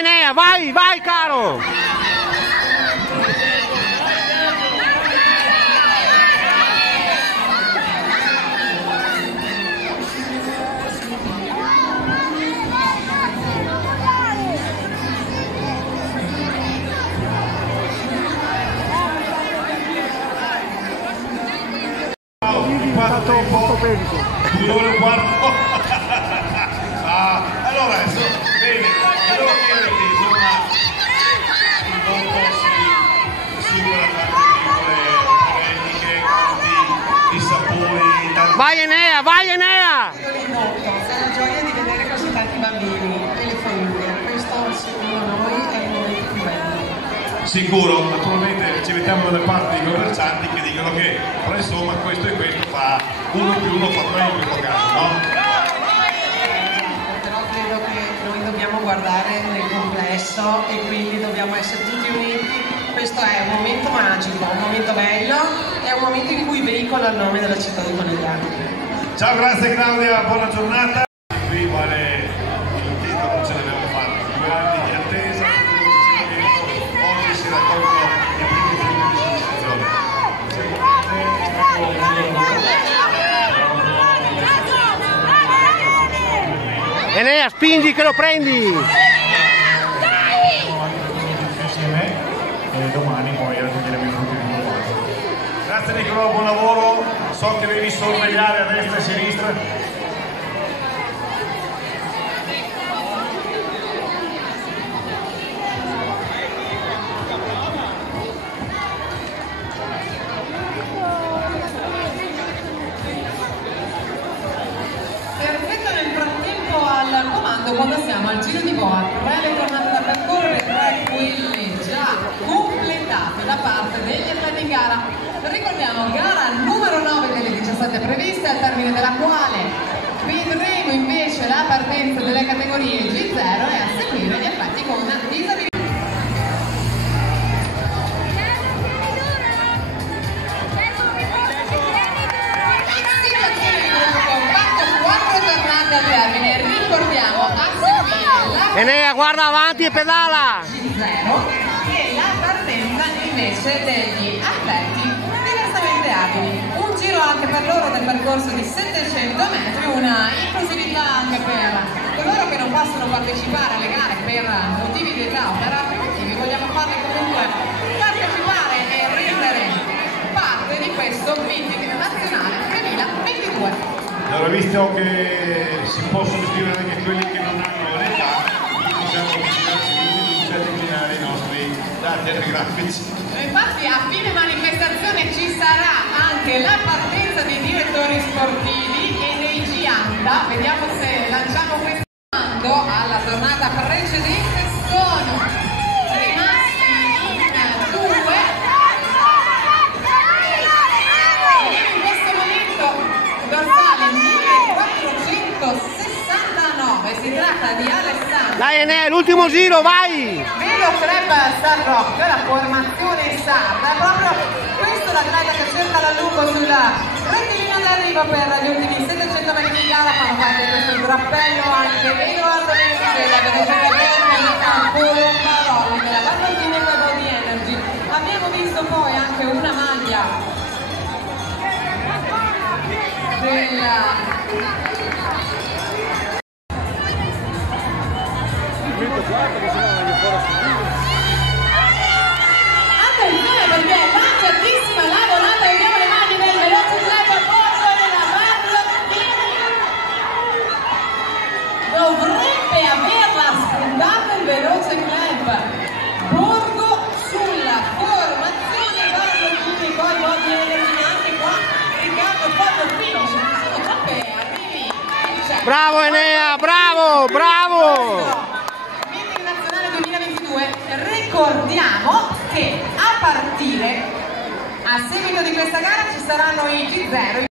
Vai Enea, vai, vai caro! Stato molto pedico. 2 ore e un quarto. Allora adesso bene, devo chiederti insomma il voto su quella parte di sapori tanti... Vai Enea, vai Enea! È la gioia di vedere così tanti bambini e le famiglie. Questo secondo noi è il momento più bello. Sicuro, naturalmente ci mettiamo dalle parti dei commercianti che dicono che però insomma questo e questo fa 1 più 1 fa 3 in questo caso, no? Però credo che noi dobbiamo guardare nel complesso e quindi dobbiamo essere tutti uniti. Questo è un momento magico, un momento bello, è un momento in cui veicola il nome della città di Conegliano. Ciao, grazie Claudia, buona giornata. Qui vale il titolo, non ce l'abbiamo fatto, 2 anni di attesa, oggi si raccolgono i primi frutti di soddisfazione. Enea, spingi che lo prendi! Insieme e domani poi raccoglieremo i frutti di nuovo. Grazie Nicolò, buon lavoro, so che devi sorvegliare a destra e a sinistra. Perfetto, nel frattempo al comando quando siamo al giro di boa, 3 le tornate da percorrere, 3 quelle già completate da parte degli atleti in gara. Ricordiamo gara numero 9 delle 17 previste, al termine della quale vedremo invece la partenza delle categorie G0 e a seguire gli atleti con disabilità. Al termine, ricordiamo a seguire la Enea, guarda avanti e pedala! G0 e la partenza invece degli atleti diversamente abili. Un giro anche per loro del percorso di 700 metri, una inclusività anche per coloro che non possono partecipare alle gare per motivi di età o per altri motivi. Vogliamo farli comunque partecipare e rendere parte di questo meeting nazionale 2022. Allora, visto che si possono iscrivere anche quelli che non hanno l'età, possiamo avvicinare i nostri dati anagrafici. Infatti a fine manifestazione ci sarà anche la partenza dei direttori sportivi e dei Gianda. Vediamo se lanciamo questo comando alla tornata precedente. Sono rimasti in 2 e in questo momento dorsale 1469, si tratta di Alessandro. Dai Enea, l'ultimo giro, vai! Velo Club Star Rock, la formazione sarda, proprio questo l'atleta che cerca l'allungo sulla rettilinea d'arrivo per gli ultimi 700 metri di gara. Fanno parte di questo drappello anche Edoardo Venezuela, Colombaroli della Barbolini e Body Energy. Abbiamo visto poi anche una maglia della attenzione perché è lanciatissima la volata, vediamo le mani del veloce club a bordo della Barbolini. Dovrebbe averla sfruttata il veloce club Borgo sulla formazione Barbolini, poi Body Energy anche qua Riccardo Porto finish, sono troppe arrivi. Bravo Enea, bravo, bravo! Nazionale 2022, ricordiamo che a partire a seguito di questa gara ci saranno i G0.